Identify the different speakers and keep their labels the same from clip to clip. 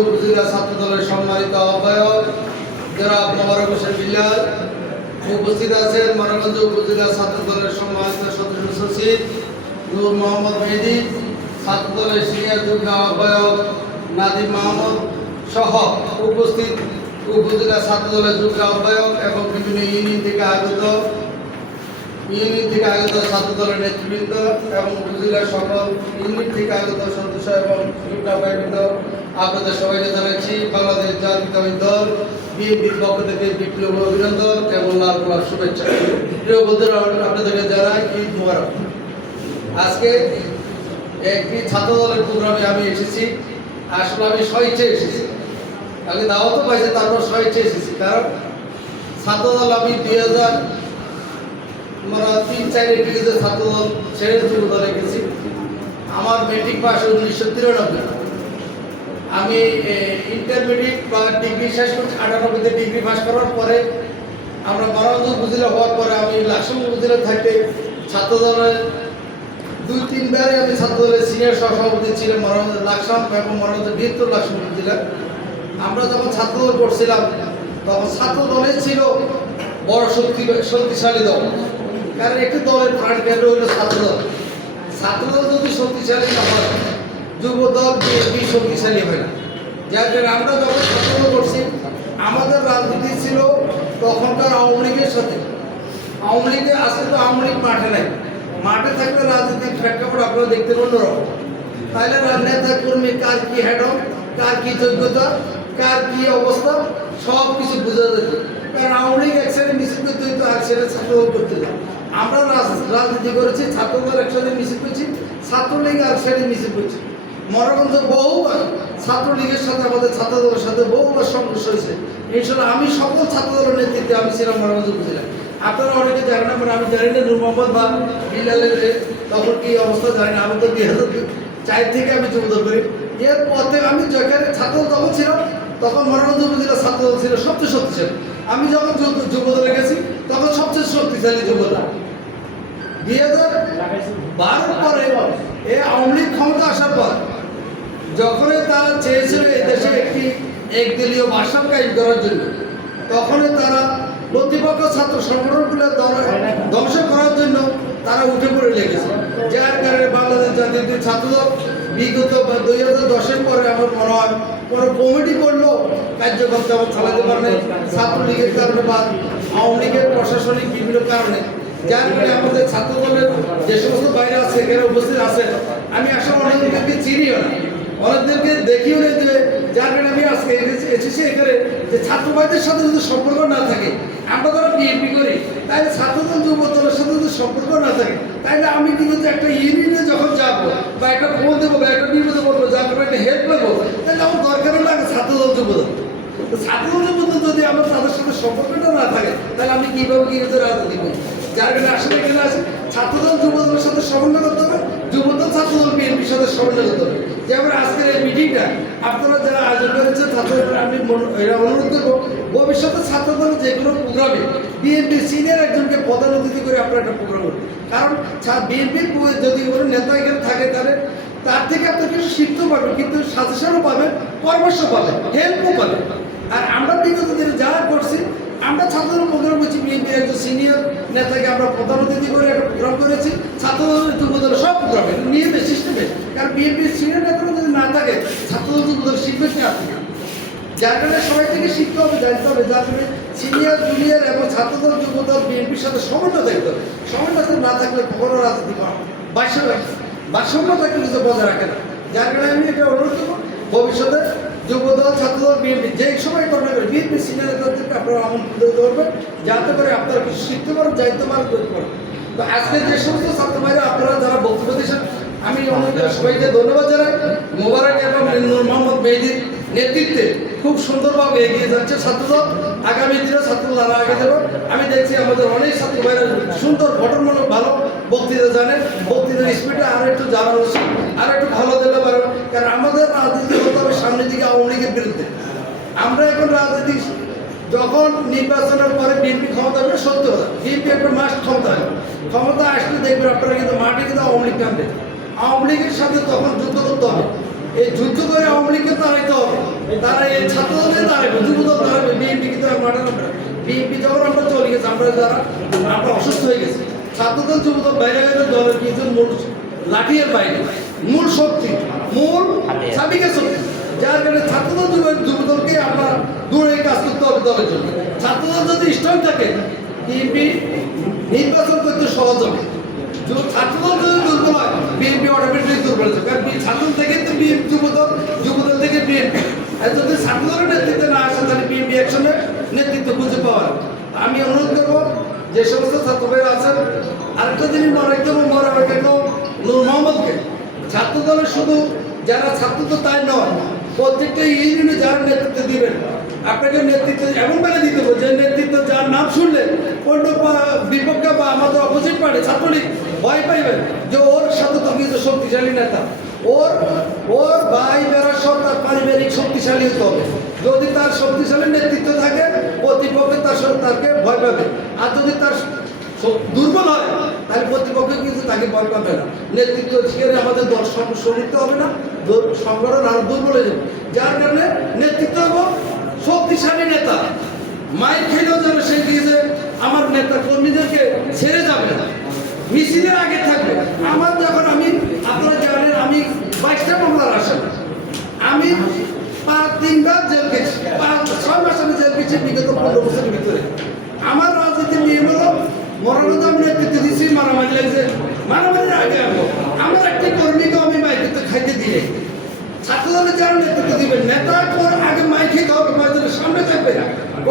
Speaker 1: উপজেলা ছাত্র সম্মানিত আহ্বায়ক যারা মোবারক হোসেন বিল্লাল। উপস্থিত আছেন মানগঞ্জ উপজেলা ছাত্র দলের সম্মানিত সদস্য সচিব নূর মোহাম্মদ মেহেদি ছাত্র দলের সিনিয়র যুগ্ম আহ্বায়ক নাদিম মাহমুদ সহ উপস্থিত উপজেলা ছাত্র দলের যুগ্ম আহ্বায়ক এবং বিভিন্ন ইউনিয়ন থেকে আগত ইউনিট থেকে আগত ছাত্র দলের নেতৃবৃন্দ এবং উপজেলার সকল ইউনিট থেকে আগত সদস্য এবং যুগ্মাবৃন্দ আপনাদের সবাইকে জানাচ্ছি, বাংলাদেশ জাতীয়তাবাদী দল, বিএনপির পক্ষ থেকে বিপ্লব অভিনন্দন, এবং লাল গোলাপ শুভেচ্ছা। প্রিয় বন্ধুরা, আপনাদেরকে জানাই ঈদ মুবারক। আজকে একটি ছাত্র দলের প্রোগ্রামে আমি এসেছি। আসলে আমি স্বেচ্ছে এসেছি। আগে দাওয়াতও পাইছে, তারপর স্বেচ্ছে এসেছি। কারণ ছাত্র দল আমি দুই হাজার আমরা তিন চার ডিগ্রিতে ছাত্র দল ছেড়ে যুব দলে গেছি। আমার মেট্রিক পাস উনিশশো তিরানব্বই। আমি ইন্টারমিডিয়েট বা ডিগ্রি শেষ করছি আটানব্বইতে ডিগ্রি পাস করার পরে আমরা মনোরঞ্জ উপজেলা হওয়ার পরে আমি লাকসাম উপজেলা থাকতে ছাত্র দলের দুই তিনবারে আমি ছাত্র দলের সিনিয়র সভাপতি ছিলাম মনোরঞ্জ লাকসাম এবং মনোরঞ্জ বৃহত্তর লাকসাম উপজেলা আমরা যখন ছাত্র দল করছিলাম, তখন ছাত্র দলে ছিল বড় শক্তি, শক্তিশালী দল। কারণ একটি দলের প্রাণ কেন্দ্র হইল ছাত্রদল ছাত্রদল যদি শক্তিশালী না হয় যুব দল বিএনপি শক্তিশালী হয় না। যার কারণে আমরা যখন ছাত্রদল করছি, আমাদের রাজনীতি ছিল তখনকার আওয়ামী লীগের সাথে। আওয়ামী লীগে আসলে তো আওয়ামী লীগ মাঠে নাই। মাঠে থাকলে রাজনীতির প্রেক্ষাপট আপনারা দেখতে অন্যরকম তাহলে নেতা কর্মী, কার কি হ্যাডম কার কি যোগ্যতা, কার কি অবস্থা সব কিছু বোঝা যেত কারণ আওয়ামী লীগ এক সাইডে মিছিল করতে হইতো এক সাইডে ছাত্রদল করতে হতো আমরা রাজ- রাজনীতি করেছি, ছাত্রদল একসাথে মিছিল করছি, ছাত্রলীগ একসাথে মিছিল করছি। মনোরঞ্জ বহুবার ছাত্রলীগের সাথে, আমাদের ছাত্রদলের সাথে বহুবার সংঘর্ষ হয়েছে। ইনশাল্লাহ আমি সকল ছাত্রদলের নেতৃত্বে আমি ছিলাম মনোরঞ্জ উপজেলা আপনারা অনেকে জানেন না মানে আমি জানি না নূর মোহাম্মদ বা বিল্লালের তখন কি অবস্থা জানি না আমি তো দুই হাজার চার থেকে আমি যুবদল করি। এর পথে আমি যেখানে ছাত্রদল তখন ছিল, তখন মনোরঞ্জ উপজেলা ছাত্রদল ছিল সবচেয়ে শক্তিশালী। আমি যখন যুব- যুবদলে গেছি, তখন সবচেয়ে শক্তিশালী যুবদল। দুই পরে এই আওয়ামী লীগ ক্ষমতা আসার পর যখনই তারা চেয়েছিল এই দেশে একটি একদলীয় ভাষা কায়েম করার জন্য, তখনই তারা প্রতিপক্ষ ছাত্র সংগঠনগুলো ধ্বংস করার জন্য তারা উঠে পড়ে লেগেছে। যার কারণে বাংলাদেশ জাতীয় ছাত্রদল বিগত দুই হাজার দশের পরে আমার মনে হয় কোনো কমিটি করল কার্যকর তেমন চালাতে পারে ছাত্রলীগের কারণে বা আওয়ামী লীগের প্রশাসনিক বিভিন্ন কারণে যার ফলে আমাদের ছাত্র দলের যে সমস্ত বাইরে আছে, এখানে উপস্থিত আছে, আমি আসলে অনেকদেরকে চিনিও না। অনেকদেরকে দেখিও না যে যার কারণে আমি আজকে এসেছি- এখানে, যে ছাত্র ভাইদের সাথে যদি সম্পর্ক না থাকে, আমরা যারা বিএনপি করি, তাহলে ছাত্রদল যুব সাথে যদি সম্পর্ক না থাকে, তাহলে আমি কিন্তু একটা ইউনিয়নে যখন যাব বা একটা ফোন দেবো বা একটা বিপদে পড়ব যার কারণে একটা হেল্প করব তাহলে আমার দরকার লাগে ছাত্রদল যুব দল। মধ্যে যদি আমার তাদের সাথে সম্পর্কটা না থাকে, তাহলে আমি কীভাবে কী রাজনীতি করি যার কারণে আসলে এখানে ছাত্রদল, যুবদলের সাথে সমন্বয় করতে হবে। যুবদল, ছাত্রদল বিএনপির সাথে সমন্বয় করতে হবে। যেমন আজকের এই আপনারা যারা আয়োজন করেছেন ছাত্রদল আমি অনুরোধ করব, ভবিষ্যতে ছাত্রদল যে কোনো প্রোগ্রামে বিএনপি সিনিয়র একজনকে প্রধান করে আপনারা একটা প্রোগ্রাম কারণ বিএনপির যদি কোনো নেতা এখানে থাকে তাহলে তার থেকে আপনার কিছু শিখতেও পারবেন, কিন্তু সাজেশনও পাবেন, পরামর্শ পাবেন হেল্পও পাবেন। আর আমরা বিগত দিনে যারা করছি আমরা ছাত্রদের প্রোগ্রাম করছি বিএনপির একজন সিনিয়র নেতাকে আমরা প্রধান অতিথি করে একটা প্রোগ্রাম করেছি। ছাত্রদলের যুবদল সব প্রোগ্রামে নিয়মে সিস্টেমে কারণ বিএনপির সিনিয়র নেতারা যদি না থাকে, ছাত্রদল, যুবদল শিখবে কি আপনি যার কারণে সবাই থেকে শিখতে হবে, জানতে হবে, যার কারণে সিনিয়র জুনিয়র এবং ছাত্রদল, যুবদল বিএনপির সাথে সমন্বয় থাকতে হবে। সমন্বয় না থাকলে কখনো রাজনীতি করা বাস্য ভারসাম্যতা কিন্তু বজায় রাখে না। যার কারণে আমি এটা অনুরোধ করব, ভবিষ্যতে যুবদল, ছাত্রদল, বিএনপি, যে সময় করবে বিএনপি সিনিয়র নেতাদেরকে আপনারা আমন্ত্রিত করবেন, যাতে করে আপনারা কিছু শিখতে পারেন যাইতে পারেন করতে পারেন। তো আজকে যে সমস্ত ছাত্র ভাইরা, আপনারা যারা বক্তব্য দিয়েছেন, আমি অনেক সবাইকে ধন্যবাদ জানাই। মোবারক এবং নূর মোহাম্মদ মেহেদির নেতৃত্বে খুব সুন্দরভাবে এগিয়ে যাচ্ছে ছাত্রদল। আগামী দিনে ছাত্রদল আরও আগে যাবে। আমি দেখছি আমাদের অনেক ছাত্র ভাইরা সুন্দর গঠনমূলক, ভালো বক্তৃতা জানে বক্তৃতার স্পিডটা আরও একটু জানানো উচিত আরও একটু ভালো দিতে পারবে কারণ আমাদের রাজনীতি হতে হবে সামনের দিকে আওয়ামী লীগের বিরুদ্ধে। আমরা এখন রাজনীতি, যখন নির্বাচনের পরে বিএনপি ক্ষমতা হবে সত্য কথা বিএনপি একটা মাস ক্ষমতা হবে ক্ষমতা আসলে দেখবেন আপনারা কিন্তু মাঠে কিন্তু আওয়ামী লীগ নামবে। আওয়ামী লীগের সাথে তখন যুদ্ধ করতে হবে। এই যুদ্ধ করে আওয়ামী লীগকে তাড়াইতে হবে। তারা এই ছাত্রদের দাঁড়াবে যুবদল দাঁড়াবে বিএনপি কিন্তু মাঠে বিএনপি যখন আমরা চলে গেছি, আমরা যারা, আমরা অসুস্থ হয়ে গেছি। ছাত্রদল যুবদল বাইরে বাইরে দলের কিন্তু মূল লাঠিয়ের বাইরে। মূল শক্তি মূল সাবিকা শক্তি। যার কারণে ছাত্রদল যুব- যুবদলকে আমরা দূরে কাজ করতে হবে দলের জন্য। ছাত্রদল যদি স্ট্রং থাকে বিএনপি নির্বাচন করতে সহজ হবে। যদি ছাত্রদল যদি দুর্বল হয় বিএনপি অটোমেটিক দুর্বল হচ্ছে কারণ ছাত্র থেকে তো বিএনপি যুবদল যুবদল থেকে বিএনপি আর যদি ছাত্রদলের নেতৃত্বে না আসে তাহলে বিএনপি একসঙ্গে নেতৃত্ব খুঁজে পাওয়া আমি অনুরোধ করব যে সমস্ত ছাত্র আছেন রাখতে হবে মনে রাখতে নূর মোহাম্মদকে। ছাত্রদলের শুধু যারা ছাত্র তো তাই নয়, প্রত্যেকটা ইউনিয়নে যারা নেতৃত্ব দিবেন, আপনাকে নেতৃত্ব এমন বেলা দিতে হবে, যে নেতৃত্ব যার নাম শুনলে অন্য বিপক্ষে বা আমাদের অপোজিট পার্টি ছাত্রলীগ ভয় পাইবেন যে ওর সাথে তুমি তো শক্তিশালী নেতা, ওর ওর ভাই বেড়া সব তার পারিবারিক শক্তিশালী হতে হবে। যদি তার শক্তিশালী নেতৃত্ব থাকে, প্রতিপক্ষে তার তাকে ভয় পাবে। আর যদি তার দুর্বল হয় তাহলে প্রতিপক্ষ কিন্তু তাকে ভয় পাবে না। নেতৃত্ব ছেড়ে আমাদের দল সমিত হবে না সংগঠন আরও দুর্বল হয়ে যাবে। যার কারণে নেতৃত্ব হব শক্তিশালী নেতা, মাইক খেলেও যেন সে দিয়ে আমার নেতা কর্মীদেরকে ছেড়ে যাবে না। মিছিলের আগে থাকবে। আমার যখন আমি, আপনারা জানেন, আমি বাইশটা মামলার আসামি আমি পাঁচ তিনবার জেল গেছি পাঁচ, ছয় মাস আমি জেল গেছি বিগত পনেরো বছরের ভিতরে আমার রাজনীতির নিয়ম হলো মরণত আমি নেতৃত্ব দিচ্ছি মারামারি লাগছে মারামারির আগে আমি আমার একটি কর্মীকে আমি মাইকে খাইতে দিয়ে ছাত্রদলের যারা নেতৃত্ব দিবেন নেতা কর আগে মাইক খেতে হবে সামনে থাকবে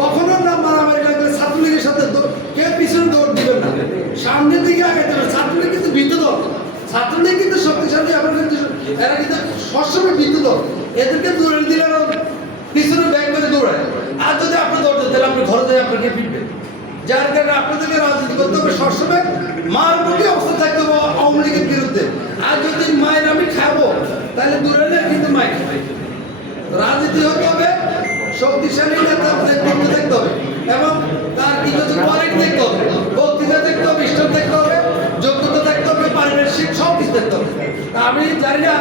Speaker 1: কখনো না মারামারি লাগলে ছাত্রলীগের সাথে কেউ পিছনে দৌড় দিবেন না। সামনের দিকে আগে যাবে ছাত্রলীগ কিন্তু দল। ছাত্রলীগ কিন্তু শক্তিশালী এরা কিন্তু সবসময় দল। এদেরকে দৌড়ে দিলে পিছনে ব্যাগ মেরে দৌড়ায়। আর যদি আপনি দৌড়তে তাহলে আপনি ঘরে যাই আপনাকে ফিরবেন। যার কারণে আপনাদেরকে রাজনীতি করতে হবে। সবসময় মার মুখে অবস্থা থাকতে হবে আওয়ামী লীগের বিরুদ্ধে আর যদি মায়ের আমি খাব তাহলে দূরে না কিন্তু মায়ের খাবে রাজনীতি হতে হবে, শক্তিশালী নেতা নেতৃত্ব দেখতে হবে এবং তার কিছু কোয়ালিটি দেখতে হবে, বক্তৃতা দেখতে হবে স্টোর দেখতে হবে, যোগ্যতা দেখতে হবে পারিপার্শ্বিক সব কিছু দেখতে হবে। আমি জানি না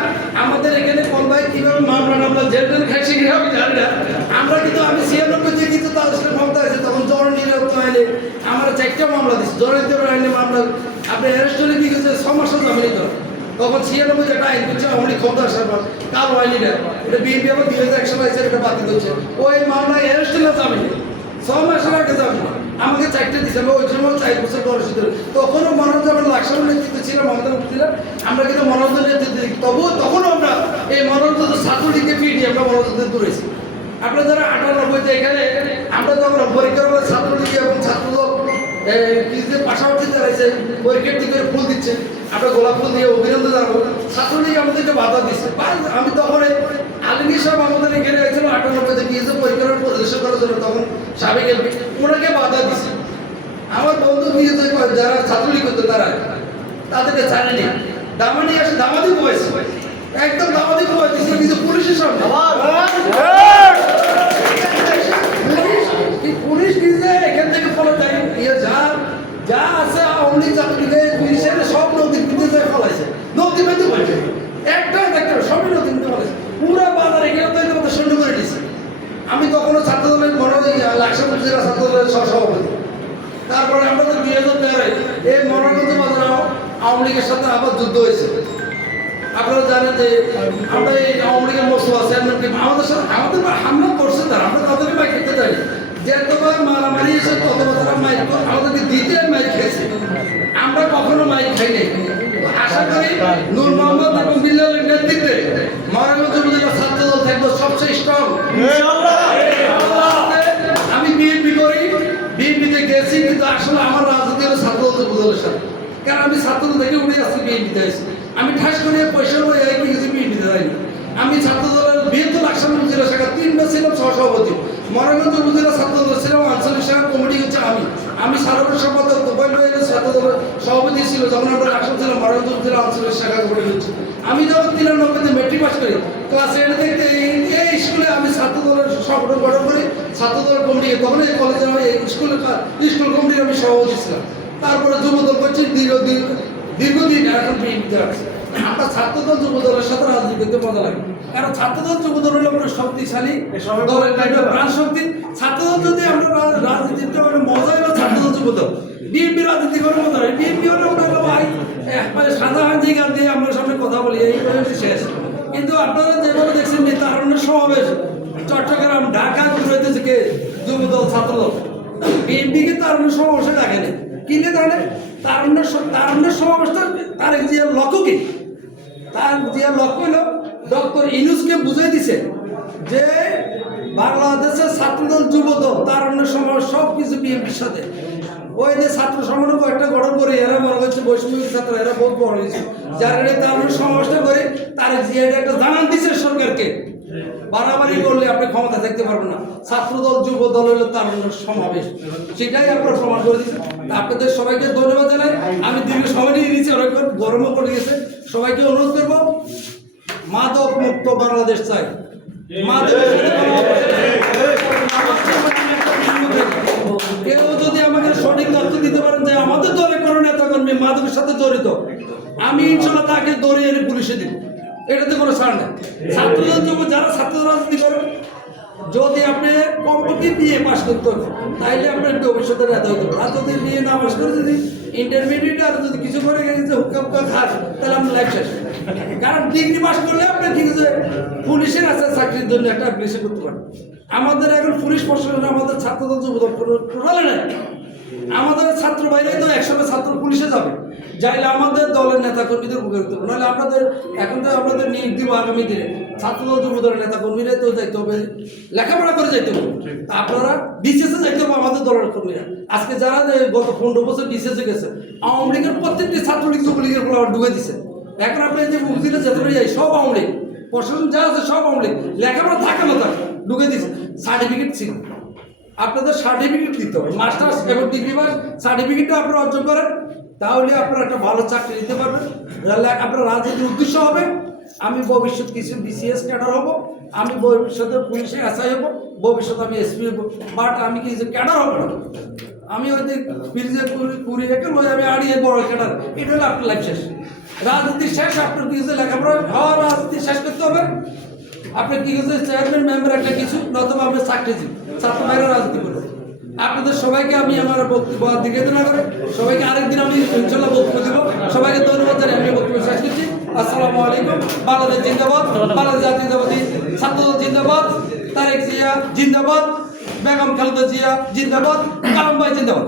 Speaker 1: আমাদের এখানে কোন ভাই কীভাবে মামলা টামলা জেল টেল খাইছে কিনা আমি জানি না। আমরা কিন্তু, আমি ছিয়ানব্বই থেকে কিন্তু তাদের সাথে ক্ষমতা আছে, তখন জ্বর নিরাপত্তা আইনে আমরা চারটা মামলা দিচ্ছি জ্বর নিরাপত্তা আইনে মামলা, আপনি অ্যারেস্ট হলে কি গেছে ছ মাসের জামিন তখন ছিয়ানব্বই একটা আইন করছে, অমনি ক্ষমতা আসার পর কালো আইনিটা এটা বিএনপি আবার দুই হাজার একশো বাইশে এটা বাতিল করছে। ওই মামলায় অ্যারেস্ট না জামিন ছ মাসের আগে জামিন আমাকে চারটে দিচ্ছে আমি ওই সময় চার বছর বয়স ধরে তখনও মনোজ যখন লাকসামের নেতৃত্ব ছিল মমতা মুক্তি আমরা কিন্তু মনোরঞ্জন নেতৃত্ব তবুও তখনও আমরা এই মনোরঞ্জন ছাত্রলীগকে ফিরিয়ে আমরা মনোরঞ্জন দূরেছি আপনারা যারা আটানব্বইতে এখানে, আমরা যখন পরীক্ষার ছাত্রলীগ এবং ছাত্রদল পাশাপাশি দাঁড়াইছে পরীক্ষার্থী করে ফুল দিচ্ছে। আমরা গোলাপ ফুল দিয়ে অভিনন্দন জানাব। ছাত্রলীগ আমাদেরকে বাধা দিচ্ছে আমি তখন আলমি সাহেব আমাদের এখানে গেছিল আটানব্বইতে গিয়েছে পরিকল্পনা পরিদর্শন করার জন্য তখন সাবেক এলপি ওনাকে বাধা দিচ্ছে আমার বন্ধু গিয়েছে যারা ছাত্রলীগ করতো তারা, তাদেরকে জানেনি দামানি আসে দামাদি বয়েছে একদম দামাদি বয়ে দিচ্ছে কিন্তু পুলিশের সামনে পুলিশ কি পুলিশ নিজে এখান থেকে ফলো যায় ইয়ে যা যা আছে অমনি চাকরিতে পুলিশের সব নদীর ভিতরে যায় ফলাইছে নদী পেতে পারছে একটা দেখতে হবে, সবই নদী ভিতরে ফলাইছে পুরো বাজার এখানে তো এদের মতো শূন্য করে দিছে আমি তখনও ছাত্র দলের বড় লাকসাম জেলা ছাত্র দলের সহসভাপতি তো দুই হাজার তেরোয় এই মনোরঞ্জন বাজার আওয়ামী লীগের সাথে আবার যুদ্ধ হয়েছে। আপনারা জানেন যে আমরা এই আওয়ামী লীগের মসলা চেয়ারম্যান টিম আমাদের সাথে আমাদের হামলা করছে তারা, আমরা তাদেরকে মাইক খেতে চাই। যতবার মারামারি এসে ততবার তারা মাইক আমাদেরকে দিতে মাইক খেয়েছে। আমরা কখনো মাইক খাই নাই। আশা করি নূর মোহাম্মদ এবং বিল্লালের নেতৃত্বে উপজেলা ছাত্র দল থাকবে সবচেয়ে স্ট্রং দল সাথে কারণ আমি ছাত্র থেকে উঠে আসছি বিএনপিতে আসছি আমি ঠাস করে পয়সা হয়ে যাই গেছি বিএনপিতে যাইনি আমি ছাত্র দলের বৃহত্তর লাকসাম উপজেলা শাখা তিনবার ছিলাম সহসভাপতি। মরাগঞ্জ উপজেলা ছাত্র ছিলাম আঞ্চলিক শাখা কমিটি হচ্ছে আমি। আমি সাধারণ সম্পাদক তোফাইল ভাইয়ের সভাপতি ছিল। যখন আমরা লাকসাম ছিলাম মরাগঞ্জ উপজেলা আঞ্চলিক শাখা কমিটি হচ্ছে। আমি যখন তিরানব্বইতে মেট্রিক পাস করি ক্লাস এইট থেকে এই- স্কুলে আমি ছাত্র সংগঠন গঠন করি। ছাত্র কমিটি তখন এই কলেজে আমি স্কুলে স্কুল কমিটির আমি সভাপতি ছিলাম। তারপরে যুবদল করছি দীর্ঘ দীর্ঘ- দীর্ঘদিন এখন বিএনপিতে আছে।
Speaker 2: আমরা ছাত্রদল যুবদলের সাথে রাজনীতি করতে মজা লাগে। কারণ ছাত্রদল যুবদল হলো আমরা শক্তিশালী দলের একটা প্রাণ শক্তি ছাত্রদল যদি আমরা রাজনীতিতে মানে মজা হলো ছাত্রদল যুবদল। বিএনপি রাজনীতি করে মজা হয় বিএনপি হলে মনে হলো ভাই মানে সাধারণ জায়গা দিয়ে আমরা সামনে কথা বলি এই হচ্ছে শেষ। কিন্তু আপনারা যেভাবে দেখছেন যে তারুণ্যের সমাবেশ চট্টগ্রাম ঢাকা ঘুরে থেকে যুবদল ছাত্রদল। বিএনপিকে তারুণ্যের সমাবেশে ডাকেনি কিনে তাহলে? স- তারুণ্যের সমাবেশটা তারেক জিয়ার লক্ষ্য কি তার জিয়ার লক্ষ্য হলো ডক্টর ইনুসকে বুঝিয়ে দিছে যে বাংলাদেশের ছাত্রদল, যুবদল তারুণ্যের সমাবেশ সব কিছু বিএনপির সাথে। ওই যে ছাত্র সংগঠন একটা গঠন করে এরা মনে করছে বৈষম্য ছাত্র, এরা বহুত বড় হয়েছে। যার কারণে তারুণ্যের সমাবেশটা করে জিয়া এটা একটা জানান দিছে সরকারকে। বাড়াবাড়ি করলে আপনি ক্ষমতা থাকতে পারবেন না। ছাত্রদল যুব দল হলো তারুণ্যের সমাবেশ। সেটাই আপনারা প্রমাণ করে দিচ্ছেন আপনাদের সবাইকে ধন্যবাদ জানাই। আমি দীর্ঘ সময় নিয়ে নিচ্ছি অনেক গরমও পড়ে গেছে। সবাইকে অনুরোধ করব, মাদক মুক্ত বাংলাদেশ চাই। কেউ যদি আমাকে সঠিক তথ্য দিতে পারেন যে আমাদের দলে কোনো নেতা কর্মী মাদকের সাথে জড়িত, আমি ইনশাল্লাহ তাকে দৌড়িয়ে এনে পুলিশে দিব। এটাতে কোনো ছাড় নেই। ছাত্রদের জন্য যারা ছাত্র রাজনীতি করে, যদি আপনি কমপক্ষে বিএ পাস করতে হবে তাইলে আপনার ভবিষ্যতে নেতা হতে আর যদি বিএ না পাস করে, যদি ইন্টারমিডিয়েট আর যদি কিছু করে গেছে হুক্কা হুক্কা খাস তাহলে আপনার লাইফ শেষ কারণ ডিগ্রি পাস করলে আপনি কি যে পুলিশের আছে চাকরির জন্য একটা অ্যাপ্লিকেশন করতে পারেন আমাদের এখন পুলিশ প্রশাসন, আমাদের ছাত্রদল যুবদল টোটালে নাই। আমাদের ছাত্র বাইরে তো একসঙ্গে ছাত্র পুলিশে যাবে। যাইলে আমাদের দলের নেতা কর্মীদের উপকার করতে হবে। নাহলে আপনাদের এখন তো আপনাদের নিয়োগ দিব আগামী দিনে। ছাত্রদল যুব দলের নেতা কর্মীরা তো যাইতে হবে লেখাপড়া করে যাইতে হবে। আপনারা বিসিএসে যাইতে হবে আমাদের দলের কর্মীরা। আজকে যারা গত পনেরো বছর বিসিএসে গেছে আওয়ামী লীগের প্রত্যেকটি ছাত্রলীগ যুবলীগের উপর আবার ঢুকে দিছে। এখন আপনি যে মুক্তিটা যেতে যাই সব আওয়ামী লীগ। প্রশাসন যা আছে সব আওয়ামী লীগ। লেখাপড়া থাকে না তার ঢুকে দিছে। সার্টিফিকেট ছিল। আপনাদের সার্টিফিকেট দিতে হবে মাস্টার্স এবং ডিগ্রি পাস সার্টিফিকেটটা আপনারা অর্জন করেন। তাহলে আপনারা একটা ভালো চাকরি নিতে পারবেন। আপনার রাজনীতির উদ্দেশ্য হবে। আমি ভবিষ্যৎ কিছু বিসিএস ক্যাডার হব। আমি ভবিষ্যতে পুলিশে এসআই হব। ভবিষ্যতে আমি এসপি হব। বাট আমি কিছু ক্যাডার হব না? আমি ওই যে কুড়ি রেখে লই আমি আড়িয়ে বড় ক্যাডার। এটা হলো আপনার লাইফ শেষ। রাজনীতি শেষ, আপনার কিছু লেখাপড়া হওয়া রাজনীতি শেষ করতে হবে। আপনি কি হচ্ছে চেয়ারম্যান মেম্বার একটা কিছু, নতুবা আপনি চাকরিজীবী ছাত্র বাইরে রাজনীতি আপনাদের সবাইকে আমি আমার বক্তব্য দিকে না করে সবাইকে আরেকদিন আমি ইনশাল্লাহ বক্তব্য দেবো। সবাইকে ধন্যবাদ জানাই আমি বক্তব্য শেষ করছি। আসসালামু আলাইকুম। বাংলাদেশ জিন্দাবাদ। বাংলাদেশ জাতীয়তাবাদী ছাত্রদল জিন্দাবাদ। তারেক জিয়া জিন্দাবাদ। বেগম খালেদা জিয়া জিন্দাবাদ। কালাম ভাই জিন্দাবাদ।